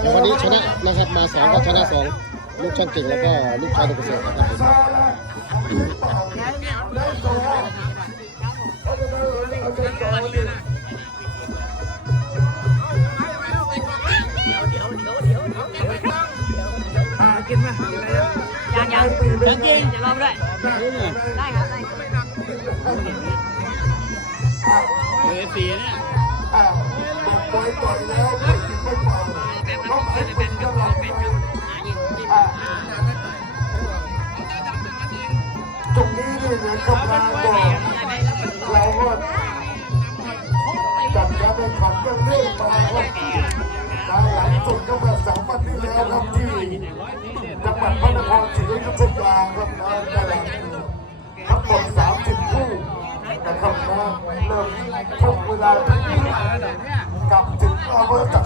แต่วันนี้ชนะนะครับมาสองก็ชนะสองลูกช่างเก่งแล้วก็ลูกชายดุกเกษตรนะครับผมยังยังจริงจริงจะลองด้วยได้ครับได้เอฟซีเนี่ย ตรงนี้นี่เหมือนกับลาก่อนเราก็จัดการแข่งขันกันเรื่อยมาครับการหลังสุดก็มาสามวันที่แล้วครับที่จังหวัดพระนครศรีอยุธยาครับ เริ่มทุกเวลาที่กลับถึงเอาเวอร์จาก